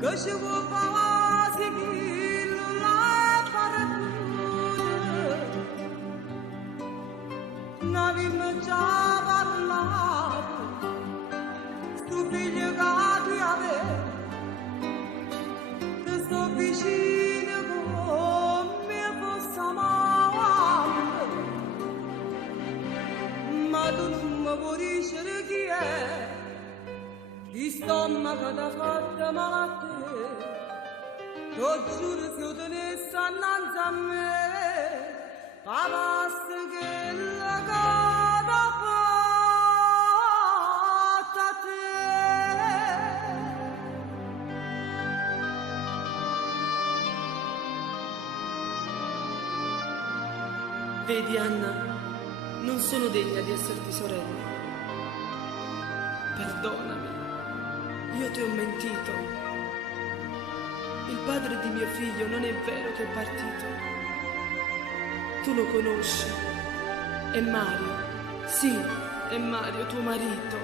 que je vous pense qu'il l'a partout. N'avim già parlato, sto figlio che tu avevi, che sto vicino come fosse amare, ma tu non mi puoi dire chi è. Di stomaco da fatta male, lo giuro se io tenessi annanzi a me, papà che la cara fatta a te. Vedi Anna, non sono degna di esserti sorella. Perdonami. Io ti ho mentito. Il padre di mio figlio non è vero che è partito. Tu lo conosci. È Mario. Sì, è Mario, tuo marito.